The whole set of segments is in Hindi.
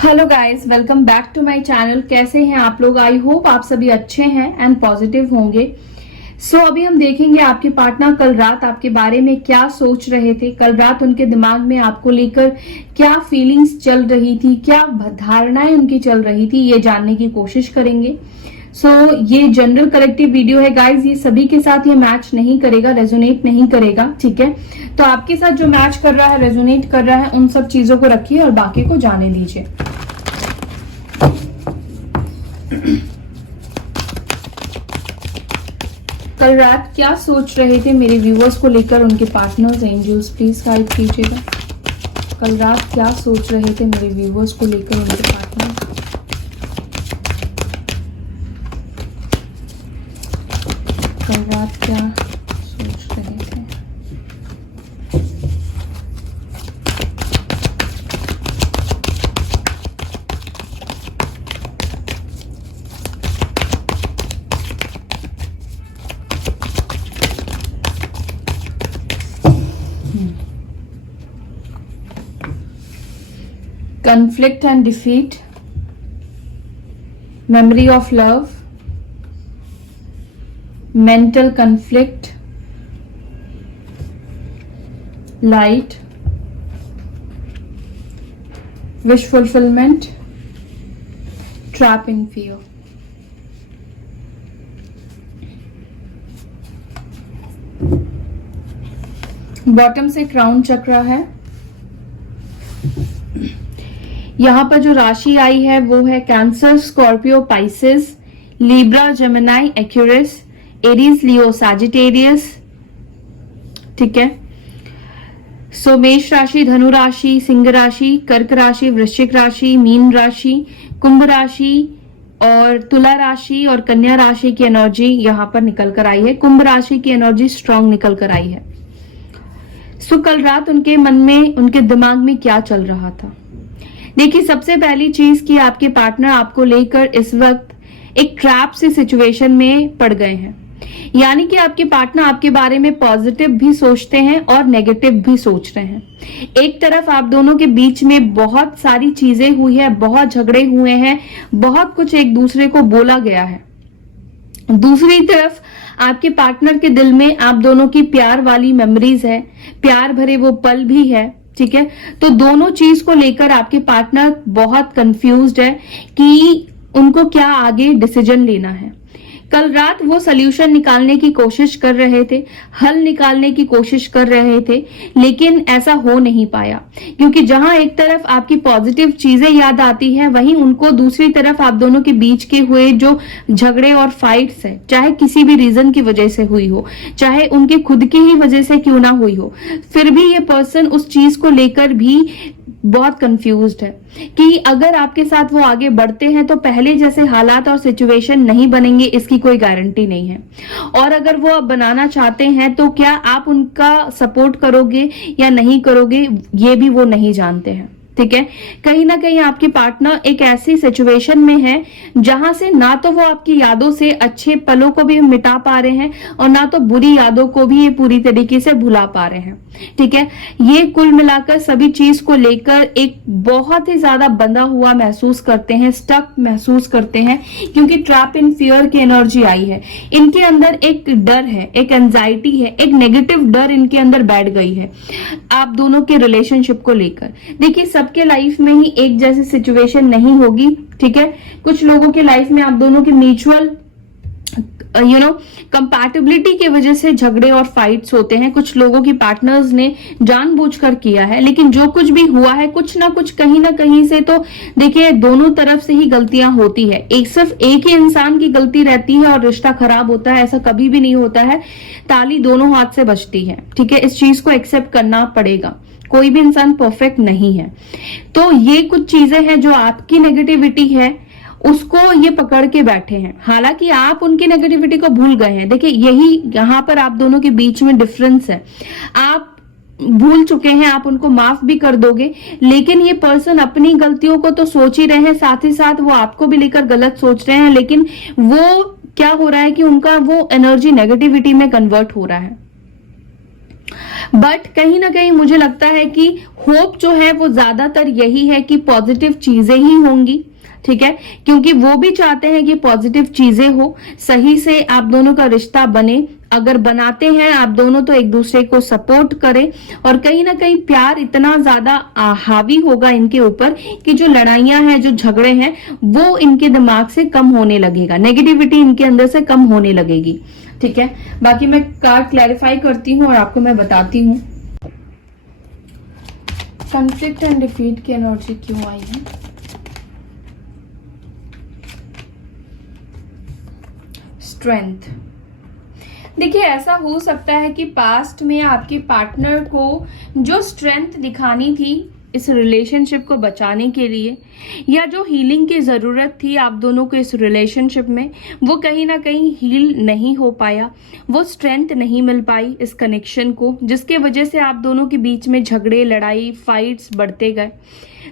Hello guys, welcome back to my channel. कैसे हैं आप लोग? आई होप आप सभी अच्छे हैं एंड पॉजिटिव होंगे। अभी हम देखेंगे आपके पार्टनर कल रात आपके बारे में क्या सोच रहे थे। कल रात उनके दिमाग में आपको लेकर क्या फीलिंग्स चल रही थी, क्या धारणाएं उनकी चल रही थी, ये जानने की कोशिश करेंगे। ये जनरल कलेक्टिव वीडियो है गाइज, ये सभी के साथ ये मैच नहीं करेगा, रेजोनेट नहीं करेगा, ठीक है। तो आपके साथ जो मैच कर रहा है, रेजोनेट कर रहा है, उन सब चीजों को रखिए और बाकी को जाने दीजिए। कल रात क्या सोच रहे थे मेरे व्यूअर्स को लेकर उनके पार्टनर्स? एंजल्स प्लीज गाइड कीजिएगा। कल रात क्या सोच रहे थे मेरे व्यूअर्स को लेकर उनके पार्टनर्स? कल रात क्या सोच रहे थे? Conflict and defeat, memory of love, mental conflict, light, wish fulfillment, trap in fear. Bottom से क्राउन चक्र है। यहाँ पर जो राशि आई है वो है Cancer, Scorpio, Pisces, Libra, Gemini, Aquarius, Aries, Leo, Sagittarius, ठीक है। मेष राशि, धनु राशि, सिंह राशि, कर्क राशि, वृश्चिक राशि, मीन राशि, कुंभ राशि और तुला राशि और कन्या राशि की एनर्जी यहाँ पर निकल कर आई है। कुंभ राशि की एनर्जी स्ट्रांग निकल कर आई है। कल रात उनके मन में, उनके दिमाग में क्या चल रहा था? देखिए, सबसे पहली चीज कि आपके पार्टनर आपको लेकर इस वक्त एक ट्रैप से सिचुएशन में पड़ गए हैं। यानी कि आपके पार्टनर आपके बारे में पॉजिटिव भी सोचते हैं और नेगेटिव भी सोच रहे हैं। एक तरफ आप दोनों के बीच में बहुत सारी चीजें हुई है, बहुत झगड़े हुए हैं, बहुत कुछ एक दूसरे को बोला गया है। दूसरी तरफ आपके पार्टनर के दिल में आप दोनों की प्यार वाली मेमोरीज है, प्यार भरे वो पल भी है, ठीक है। तो दोनों चीज को लेकर आपके पार्टनर बहुत कंफ्यूज्ड है कि उनको क्या आगे डिसीजन लेना है। कल रात वो सल्यूशन निकालने की कोशिश कर रहे थे, हल निकालने की कोशिश कर रहे थे, लेकिन ऐसा हो नहीं पाया। क्योंकि जहां एक तरफ आपकी पॉजिटिव चीजें याद आती है, वहीं उनको दूसरी तरफ आप दोनों के बीच के हुए जो झगड़े और फाइट्स है, चाहे किसी भी रीजन की वजह से हुई हो, चाहे उनके खुद की ही वजह से क्यों ना हुई हो, फिर भी ये पर्सन उस चीज को लेकर भी बहुत कंफ्यूज्ड है कि अगर आपके साथ वो आगे बढ़ते हैं तो पहले जैसे हालात और सिचुएशन नहीं बनेंगे, इसकी कोई गारंटी नहीं है। और अगर वो अब बनाना चाहते हैं तो क्या आप उनका सपोर्ट करोगे या नहीं करोगे, ये भी वो नहीं जानते हैं, ठीक है। कहीं ना कहीं आपके पार्टनर एक ऐसी सिचुएशन में है जहां से ना तो वो आपकी यादों से अच्छे पलों को भी मिटा पा रहे हैं और ना तो बुरी यादों को भी ये पूरी तरीके से भुला पा रहे हैं, ठीक है। ये कुल मिलाकर सभी चीज को लेकर एक बहुत ही ज्यादा बंधा हुआ महसूस करते हैं, स्टक महसूस करते हैं, क्योंकि ट्रैप इन फियर की एनर्जी आई है। इनके अंदर एक डर है, एक एंजाइटी है, एक नेगेटिव डर इनके अंदर बैठ गई है आप दोनों के रिलेशनशिप को लेकर। देखिए, सबके लाइफ में ही एक जैसी सिचुएशन नहीं होगी, ठीक है। कुछ लोगों के लाइफ में आप दोनों के म्यूचुअल कंपैटिबिलिटी की वजह से झगड़े और फाइट्स होते हैं। कुछ लोगों की पार्टनर्स ने जानबूझकर किया है, लेकिन जो कुछ भी हुआ है, कुछ ना कुछ कहीं ना कहीं से तो देखिए दोनों तरफ से ही गलतियां होती है। सिर्फ एक ही इंसान की गलती रहती है और रिश्ता खराब होता है, ऐसा कभी भी नहीं होता है। ताली दोनों हाथ से बजती है, ठीक है। इस चीज को एक्सेप्ट करना पड़ेगा, कोई भी इंसान परफेक्ट नहीं है। तो ये कुछ चीजें हैं जो आपकी नेगेटिविटी है, उसको ये पकड़ के बैठे हैं। हालांकि आप उनकी नेगेटिविटी को भूल गए हैं। देखिए, यही यहां पर आप दोनों के बीच में डिफरेंस है। आप भूल चुके हैं, आप उनको माफ भी कर दोगे, लेकिन ये पर्सन अपनी गलतियों को तो सोच ही रहे हैं, साथ ही साथ वो आपको भी लेकर गलत सोच रहे हैं। लेकिन वो क्या हो रहा है कि उनका वो एनर्जी नेगेटिविटी में कन्वर्ट हो रहा है। बट कहीं ना कहीं मुझे लगता है कि होप जो है वो ज्यादातर यही है कि पॉजिटिव चीजें ही होंगी, ठीक है, क्योंकि वो भी चाहते हैं कि पॉजिटिव चीजें हो, सही से आप दोनों का रिश्ता बने। अगर बनाते हैं आप दोनों तो एक दूसरे को सपोर्ट करें, और कहीं ना कहीं प्यार इतना ज्यादा हावी होगा इनके ऊपर कि जो लड़ाइयां हैं, जो झगड़े हैं, वो इनके दिमाग से कम होने लगेगा, नेगेटिविटी इनके अंदर से कम होने लगेगी, ठीक है। बाकी मैं कार्ड क्लैरिफाई करती हूँ और आपको मैं बताती हूँ कॉन्फ्लिक्ट एंड डिफीट की एनर्जी क्यों आई है। स्ट्रेंथ, देखिए ऐसा हो सकता है कि पास्ट में आपके पार्टनर को जो स्ट्रेंथ दिखानी थी इस रिलेशनशिप को बचाने के लिए, या जो हीलिंग की ज़रूरत थी आप दोनों को इस रिलेशनशिप में, वो कहीं ना कहीं हील नहीं हो पाया, वो स्ट्रेंथ नहीं मिल पाई इस कनेक्शन को, जिसके वजह से आप दोनों के बीच में झगड़े, लड़ाई, फाइट्स बढ़ते गए।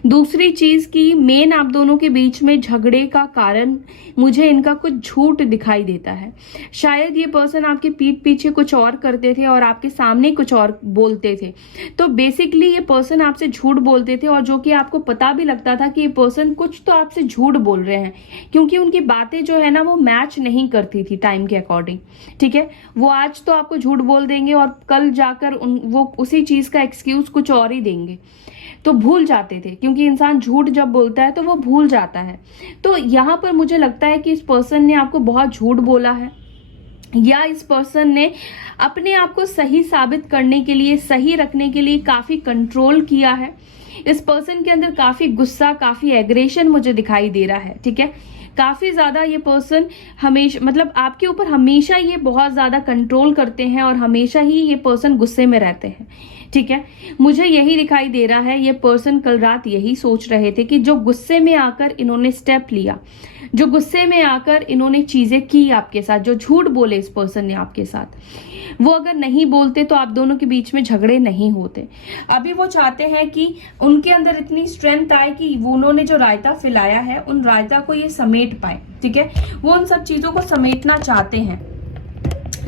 दूसरी चीज की मेन आप दोनों के बीच में झगड़े का कारण मुझे इनका कुछ झूठ दिखाई देता है। शायद ये पर्सन आपके पीठ पीछे कुछ और करते थे और आपके सामने कुछ और बोलते थे। तो बेसिकली ये पर्सन आपसे झूठ बोलते थे, और जो कि आपको पता भी लगता था कि ये पर्सन कुछ तो आपसे झूठ बोल रहे हैं, क्योंकि उनकी बातें जो है ना वो मैच नहीं करती थी टाइम के अकॉर्डिंग, ठीक है। वो आज तो आपको झूठ बोल देंगे और कल जाकर वो उसी चीज का एक्सक्यूज कुछ और ही देंगे, तो भूल जाते थे, क्योंकि इंसान झूठ जब बोलता है तो वो भूल जाता है। तो यहाँ पर मुझे लगता है कि इस पर्सन ने आपको बहुत झूठ बोला है, या इस पर्सन ने अपने आप को सही साबित करने के लिए, सही रखने के लिए काफी कंट्रोल किया है। इस पर्सन के अंदर काफी गुस्सा, काफी एग्रेशन मुझे दिखाई दे रहा है, ठीक है। काफी ज्यादा ये पर्सन हमेशा, मतलब आपके ऊपर हमेशा ये बहुत ज्यादा कंट्रोल करते हैं और हमेशा ही ये पर्सन गुस्से में रहते हैं, ठीक है। मुझे यही दिखाई दे रहा है, ये पर्सन कल रात यही सोच रहे थे कि जो गुस्से में आकर इन्होंने स्टेप लिया, जो गुस्से में आकर इन्होंने चीजें की आपके साथ, जो झूठ बोले इस पर्सन ने आपके साथ, वो अगर नहीं बोलते तो आप दोनों के बीच में झगड़े नहीं होते। अभी वो चाहते हैं कि उनके अंदर इतनी स्ट्रेंथ आए कि वो उन्होंने जो रायता फैलाया है उन रायता को ये समेट पाए, ठीक है। वो उन सब चीजों को समेटना चाहते हैं,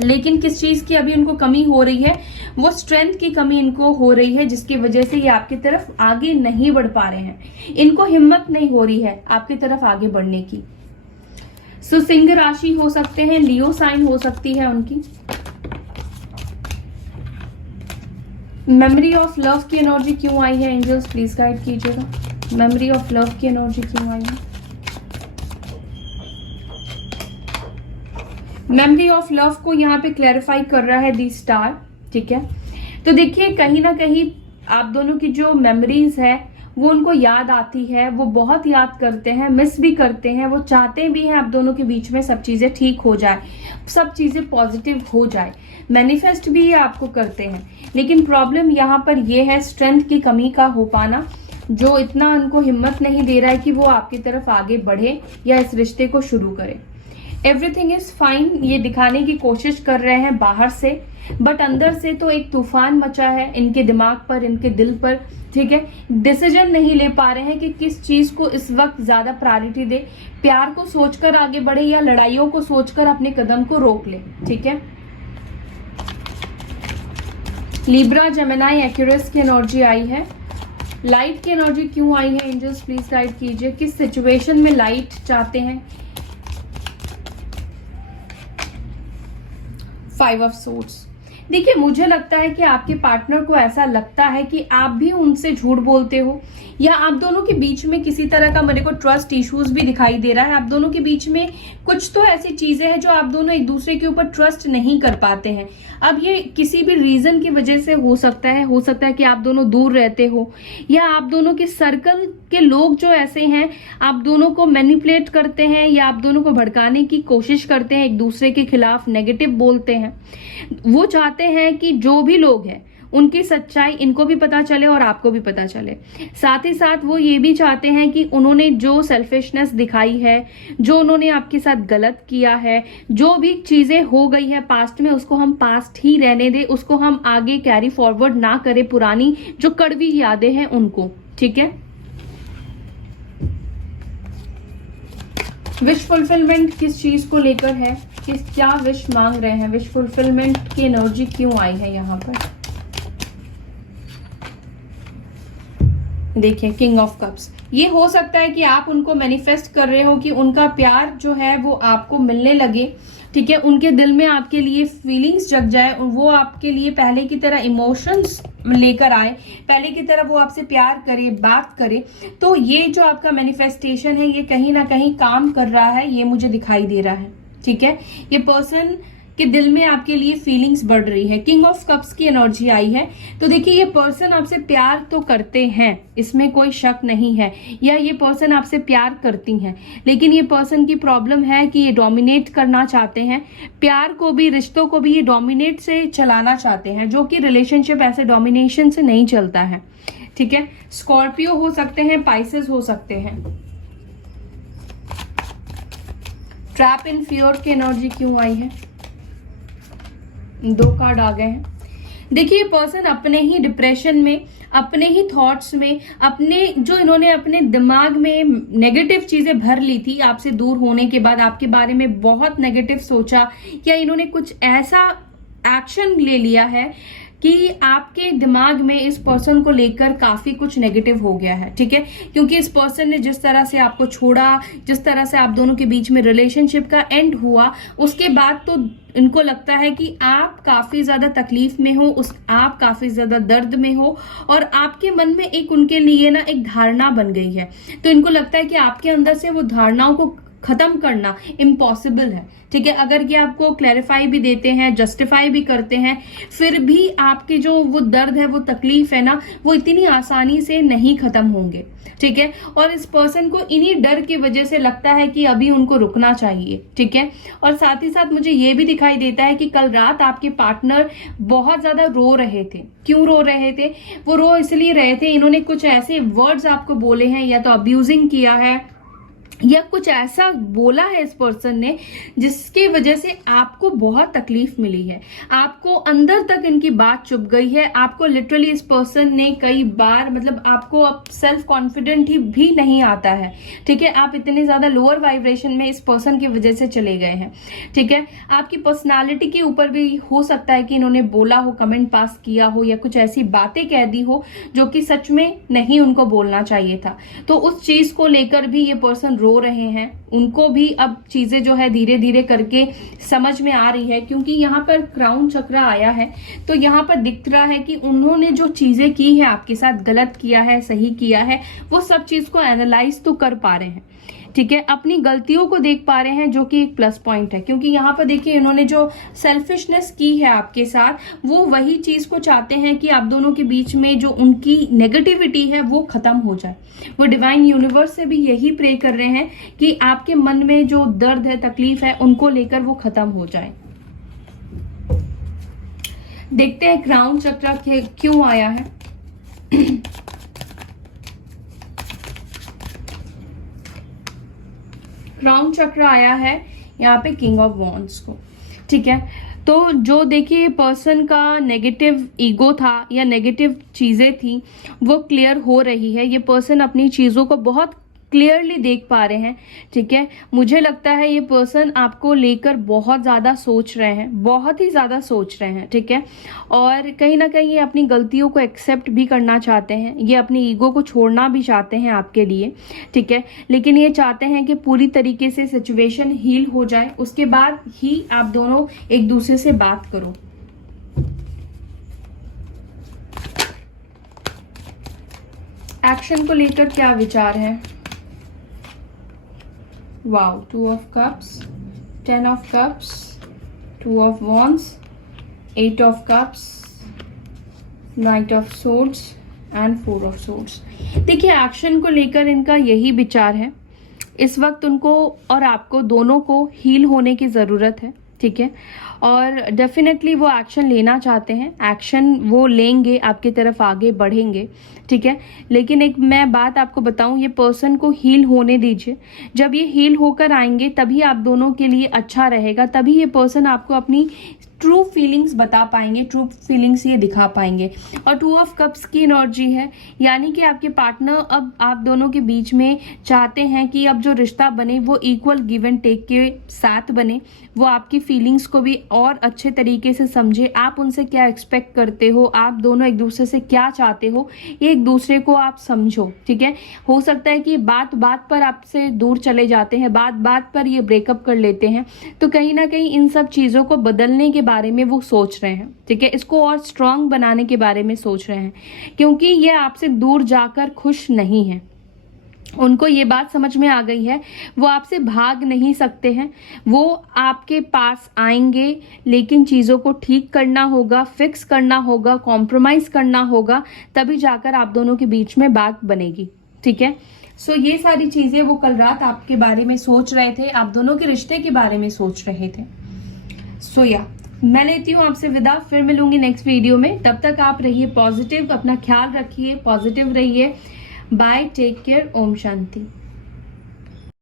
लेकिन किस चीज की अभी उनको कमी हो रही है, वो स्ट्रेंथ की कमी इनको हो रही है, जिसकी वजह से ये आपकी तरफ आगे नहीं बढ़ पा रहे हैं। इनको हिम्मत नहीं हो रही है आपकी तरफ आगे बढ़ने की। सो सिंह राशि हो सकते हैं, लियो साइन हो सकती है उनकी। मेमोरी ऑफ लव की एनर्जी क्यों आई है एंजल्स, प्लीज गाइड कीजिएगा। मेमोरी ऑफ लव की एनर्जी क्यों आई है। मेमोरी ऑफ लव को यहाँ पे क्लैरिफाई कर रहा है दी स्टार, ठीक है। तो देखिए कहीं ना कहीं आप दोनों की जो मेमोरीज है वो उनको याद आती है, वो बहुत याद करते हैं, मिस भी करते हैं, वो चाहते भी हैं आप दोनों के बीच में सब चीजें ठीक हो जाए, सब चीजें पॉजिटिव हो जाए, मैनिफेस्ट भी ये आपको करते हैं। लेकिन प्रॉब्लम यहाँ पर ये है स्ट्रेंथ की कमी का हो पाना, जो इतना उनको हिम्मत नहीं दे रहा है कि वो आपकी तरफ आगे बढ़े या इस रिश्ते को शुरू करे। एवरीथिंग इज फाइन ये दिखाने की कोशिश कर रहे हैं बाहर से, बट अंदर से तो एक तूफान मचा है इनके दिमाग पर, इनके दिल पर, ठीक है। डिसीजन नहीं ले पा रहे हैं कि किस चीज को इस वक्त ज्यादा प्रायोरिटी दे, प्यार को सोचकर आगे बढ़े या लड़ाइयों को सोचकर अपने कदम को रोक ले, ठीक है। लिब्रा, जेमिनी, एक्यूरियस की एनर्जी आई है। लाइट की एनर्जी क्यों आई है एंजल्स, प्लीज गाइड कीजिए। किस सिचुएशन में लाइट चाहते हैं। 5 ऑफ सोर्ड्स। देखिए मुझे लगता है कि आपके पार्टनर को ऐसा लगता है कि आप भी उनसे झूठ बोलते हो, या आप दोनों के बीच में किसी तरह का मेरे को ट्रस्ट इश्यूज भी दिखाई दे रहा है। आप दोनों के बीच में कुछ तो ऐसी चीजें हैं जो आप दोनों एक दूसरे के ऊपर ट्रस्ट नहीं कर पाते हैं। अब ये किसी भी रीजन की वजह से हो सकता है कि आप दोनों दूर रहते हो, या आप दोनों के सर्कल के लोग जो ऐसे हैं आप दोनों को मैनिपुलेट करते हैं, या आप दोनों को भड़काने की कोशिश करते हैं, एक दूसरे के खिलाफ नेगेटिव बोलते हैं। वो चाहते हैं कि जो भी लोग हैं उनकी सच्चाई इनको भी पता चले और आपको भी पता चले। साथ ही साथ वो ये भी चाहते हैं कि उन्होंने जो सेल्फिशनेस दिखाई है, जो उन्होंने आपके साथ गलत किया है, जो भी चीजें हो गई है पास्ट में, उसको हम पास्ट ही रहने दें, उसको हम आगे कैरी फॉरवर्ड ना करें, पुरानी जो कड़वी यादें हैं उनको, ठीक है। विश फुलफिलमेंट किस चीज को लेकर है, क्या विश मांग रहे हैं, विश फुलफिलमेंट की एनर्जी क्यों आई है यहाँ पर। देखिए किंग ऑफ कप्स, ये हो सकता है कि आप उनको मैनिफेस्ट कर रहे हो कि उनका प्यार जो है वो आपको मिलने लगे, ठीक है, उनके दिल में आपके लिए फीलिंग्स जग जाए और वो आपके लिए पहले की तरह इमोशंस लेकर आए, पहले की तरह वो आपसे प्यार करे, बात करे। तो ये जो आपका मैनिफेस्टेशन है ये कहीं ना कहीं काम कर रहा है, ये मुझे दिखाई दे रहा है, ठीक है। ये पर्सन के दिल में आपके लिए फीलिंग्स बढ़ रही है। किंग ऑफ कप्स की एनर्जी आई है, तो देखिए ये पर्सन आपसे प्यार तो करते हैं, इसमें कोई शक नहीं है, या ये पर्सन आपसे प्यार करती हैं, लेकिन ये पर्सन की प्रॉब्लम है कि ये डोमिनेट करना चाहते हैं, प्यार को भी, रिश्तों को भी ये डोमिनेट से चलाना चाहते हैं, जो कि रिलेशनशिप ऐसे डोमिनेशन से नहीं चलता है, ठीक है। स्कॉर्पियो हो सकते हैं, पाइसेस हो सकते हैं। ट्रैप इन फियर की एनर्जी क्यों आई है? 2 कार्ड आ गए हैं। देखिए पर्सन अपने ही डिप्रेशन में, अपने ही थॉट्स में, अपने जो इन्होंने अपने दिमाग में नेगेटिव चीजें भर ली थी आपसे दूर होने के बाद, आपके बारे में बहुत नेगेटिव सोचा, या इन्होंने कुछ ऐसा एक्शन ले लिया है कि आपके दिमाग में इस पर्सन को लेकर काफी कुछ नेगेटिव हो गया है, ठीक है। क्योंकि इस पर्सन ने जिस तरह से आपको छोड़ा, जिस तरह से आप दोनों के बीच में रिलेशनशिप का एंड हुआ, उसके बाद तो इनको लगता है कि आप काफी ज्यादा तकलीफ में हो, आप काफी ज्यादा दर्द में हो, और आपके मन में एक उनके लिए ना एक धारणा बन गई है। तो इनको लगता है कि आपके अंदर से वो धारणाओं को खत्म करना इम्पॉसिबल है, ठीक है। अगर ये आपको क्लैरिफाई भी देते हैं, जस्टिफाई भी करते हैं, फिर भी आपके जो वो दर्द है, वो तकलीफ है ना, वो इतनी आसानी से नहीं खत्म होंगे, ठीक है। और इस पर्सन को इन्हीं डर की वजह से लगता है कि अभी उनको रुकना चाहिए, ठीक है। और साथ ही साथ मुझे ये भी दिखाई देता है कि कल रात आपके पार्टनर बहुत ज्यादा रो रहे थे। क्यों रो रहे थे? वो रो इसलिए रहे थे, इन्होंने कुछ ऐसे वर्ड्स आपको बोले हैं, या तो अब्यूजिंग किया है, या कुछ ऐसा बोला है इस पर्सन ने जिसके वजह से आपको बहुत तकलीफ मिली है, आपको अंदर तक इनकी बात चुभ गई है। आपको लिटरली इस पर्सन ने कई बार, मतलब आपको अब सेल्फ कॉन्फिडेंट ही भी नहीं आता है, ठीक है। आप इतने ज्यादा लोअर वाइब्रेशन में इस पर्सन की वजह से चले गए हैं, ठीक है। आपकी पर्सनालिटी के ऊपर भी हो सकता है कि इन्होंने बोला हो, कमेंट पास किया हो, या कुछ ऐसी बातें कह दी हो जो कि सच में नहीं उनको बोलना चाहिए था। तो उस चीज को लेकर भी ये पर्सन रो रहे हैं, उनको भी अब चीजें जो है धीरे धीरे करके समझ में आ रही है। क्योंकि यहाँ पर क्राउन चक्र आया है, तो यहाँ पर दिख रहा है कि उन्होंने जो चीजें की है आपके साथ, गलत किया है, सही किया है, वो सब चीज को एनालाइज तो कर पा रहे हैं, ठीक है। अपनी गलतियों को देख पा रहे हैं, जो कि एक प्लस पॉइंट है। क्योंकि यहाँ पर देखिए इन्होंने जो सेल्फिशनेस की है आपके साथ, वो वही चीज को चाहते हैं कि आप दोनों के बीच में जो उनकी नेगेटिविटी है वो खत्म हो जाए। वो डिवाइन यूनिवर्स से भी यही प्रे कर रहे हैं कि आपके मन में जो दर्द है, तकलीफ है, उनको लेकर वो खत्म हो जाए। देखते हैं क्राउन चक्र क्यों आया है। क्राउन चक्र आया है यहाँ पे किंग ऑफ वॉन्ड्स को, ठीक है। तो जो देखिए पर्सन का नेगेटिव ईगो था या नेगेटिव चीजें थी वो क्लियर हो रही है। ये पर्सन अपनी चीजों को बहुत क्लियरली देख पा रहे हैं, ठीक है। मुझे लगता है ये पर्सन आपको लेकर बहुत ज्यादा सोच रहे हैं, बहुत ही ज्यादा सोच रहे हैं, ठीक है। और कहीं ना कहीं ये अपनी गलतियों को एक्सेप्ट भी करना चाहते हैं, ये अपनी ईगो को छोड़ना भी चाहते हैं आपके लिए, ठीक है। लेकिन ये चाहते हैं कि पूरी तरीके से सिचुएशन हील हो जाए, उसके बाद ही आप दोनों एक दूसरे से बात करो। एक्शन को लेकर क्या विचार है? Wow, 2 of cups, 10 of cups, 2 of wands, 8 of cups, night of swords and 4 of swords. देखिए एक्शन को लेकर इनका यही विचार है। इस वक्त उनको और आपको दोनों को हील होने की ज़रूरत है, ठीक है। और डेफिनेटली वो एक्शन लेना चाहते हैं, एक्शन वो लेंगे, आपकी तरफ आगे बढ़ेंगे, ठीक है। लेकिन एक मैं बात आपको बताऊं, ये पर्सन को हील होने दीजिए। जब ये हील होकर आएंगे तभी आप दोनों के लिए अच्छा रहेगा, तभी ये पर्सन आपको अपनी ट्रू फीलिंग्स बता पाएंगे, ट्रू फीलिंग्स ये दिखा पाएंगे। और 2 ऑफ कप्स की एनर्जी है, यानी कि आपके पार्टनर अब आप दोनों के बीच में चाहते हैं कि अब जो रिश्ता बने वो इक्वल गिव एंड टेक के साथ बने। वो आपकी फीलिंग्स को भी और अच्छे तरीके से समझे, आप उनसे क्या एक्सपेक्ट करते हो, आप दोनों एक दूसरे से क्या चाहते हो, एक दूसरे को आप समझो। ठीक है, हो सकता है कि बात बात पर आपसे दूर चले जाते हैं, बात बात पर ये ब्रेकअप कर लेते हैं, तो कहीं ना कहीं इन सब चीज़ों को बदलने के बारे में वो सोच रहे हैं। ठीक है, इसको और स्ट्रांग बनाने के बारे में सोच रहे हैं, क्योंकि ये आपसे दूर जाकर खुश नहीं है। उनको ये बात समझ में आ गई है, वो आपसे भाग नहीं सकते हैं, वो आपके पास आएंगे, लेकिन चीज़ों को ठीक करना होगा, फिक्स करना होगा, कॉम्प्रोमाइज करना होगा, तभी जाकर आप दोनों के बीच में बात बनेगी। ठीक है, सो ये सारी चीज़ें वो कल रात आपके बारे में सोच रहे थे, आप दोनों के रिश्ते के बारे में सोच रहे थे। सो या मैं लेती हूँ आपसे विदा, फिर मिलूंगी नेक्स्ट वीडियो में। तब तक आप रहिए पॉजिटिव, अपना ख्याल रखिए, पॉजिटिव रहिए। Bye, take care, Om Shanti.